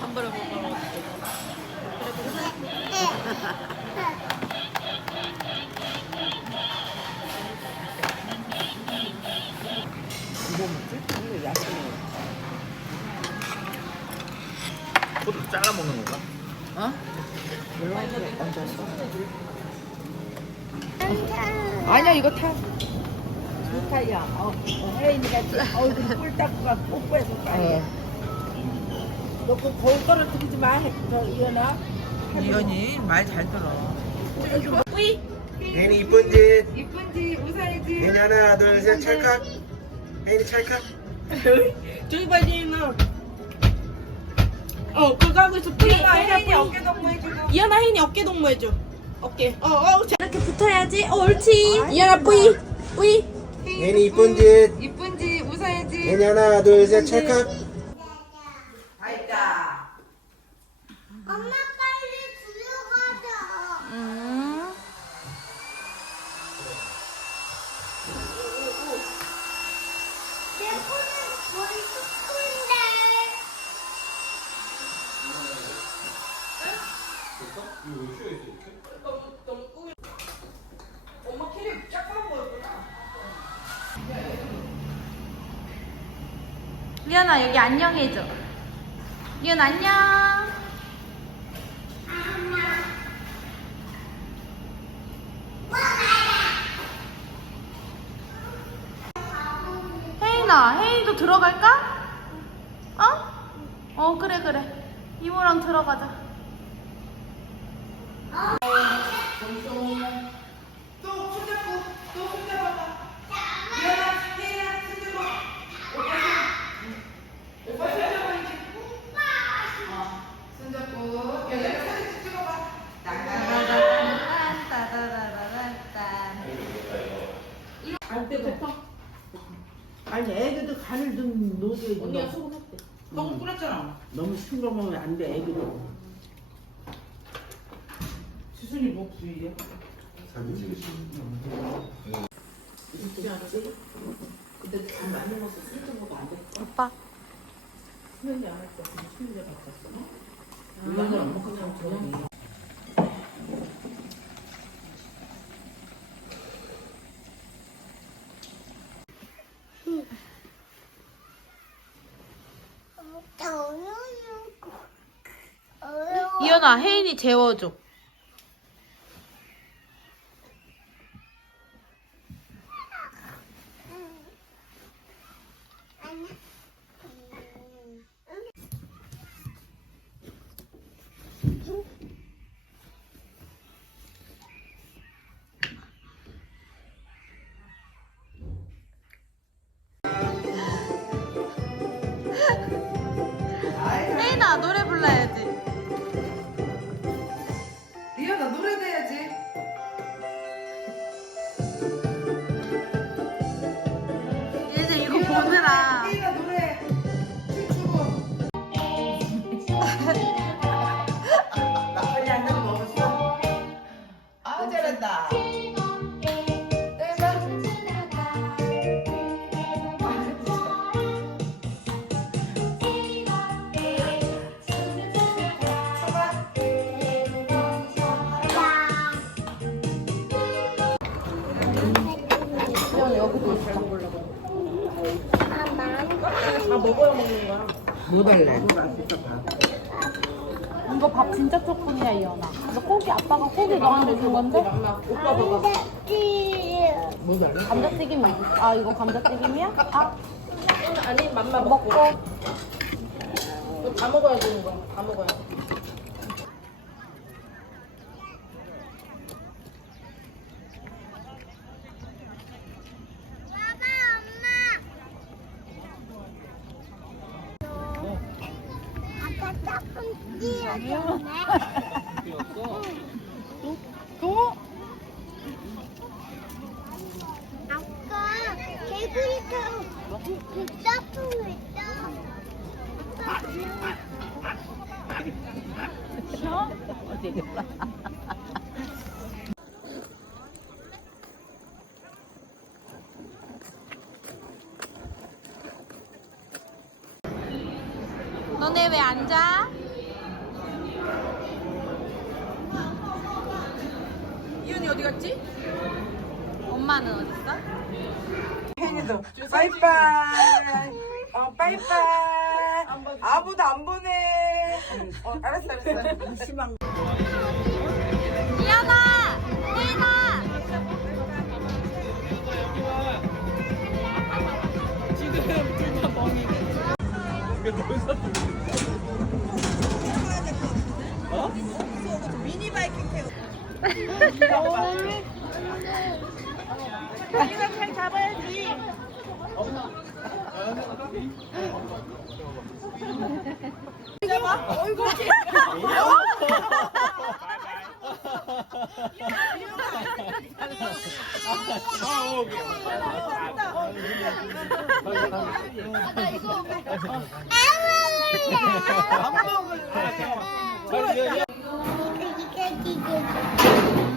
함부로 먹어. 포도 잘라 먹는 건가? 어? 아니야 이거 타. 좋다야. 어, 어, 혜인이가 어우 꿀 닦고가 뽀뽀해서 빨리. 너그 거울 떨어뜨리지 마. 저 이현아. 이현이 말 잘 들어. 혜인이 이쁜 짓 이쁜지 웃어야지. 혜인이 하나 둘셋 찰칵 혜인이 찰칵 저기 봐 혜인아. 어 그거 하고 있어. 이현아 혜인이 어깨 동무 해주고. 이현아 혜인이 어깨 동무 해줘. 어깨. 어, 어. 이렇게 붙어야지. 어, 옳지. 이현아 뿌이. 뿌이. 혜인이 이쁜 짓 이쁜지 웃어야지. 혜인이 하나 둘셋 찰칵 엄마 빨리 들어가자. 음. 내 손은 머리 쑥근데. 이현아 여기 안녕 해줘. 이현 안녕. 혜인아, 혜인도 들어갈까? 어? 어, 그래, 그래. 이모랑 들어가자. 아니 애기도 간을 언니가 소금 했대. 소금 뿌렸잖아. 너무 싱거 먹으면 안돼 애기도. 수순이 뭐 부위야? 진짜 않지? 근데 간 많이 먹어서 쓸좀 먹으면 안 돼. 오빠. 수면이 안할 거 같으면 수면제 바꿨어. 이거는 안 먹고 그냥 그냥. 어 이현아, 혜인이 재워줘. 뭐 달래? 이거 밥 진짜 조금이야, 이현아. 이거 고기 아빠가 고기 너한테 준 건데? 오빠 봐봐. 뭐 달래? 감자튀김 있어? 아, 이거 감자튀김이야? 아, 아니 맘만 먹고. 이거 다 먹어야 되는 거야. 다 먹어야 돼. 뛰었네. 또? 아까 개구리 타고 그 짝꿍 있다. 너네 왜 앉아? 이윤이 어디 갔지? 엄마는 어디 있어? 혜인이도 빠이빠이. 어 빠이빠이. 아무도 안 보내. 어 알았어 알았어. 심한 이현아! 혜인아! 이게 이게 Thank you.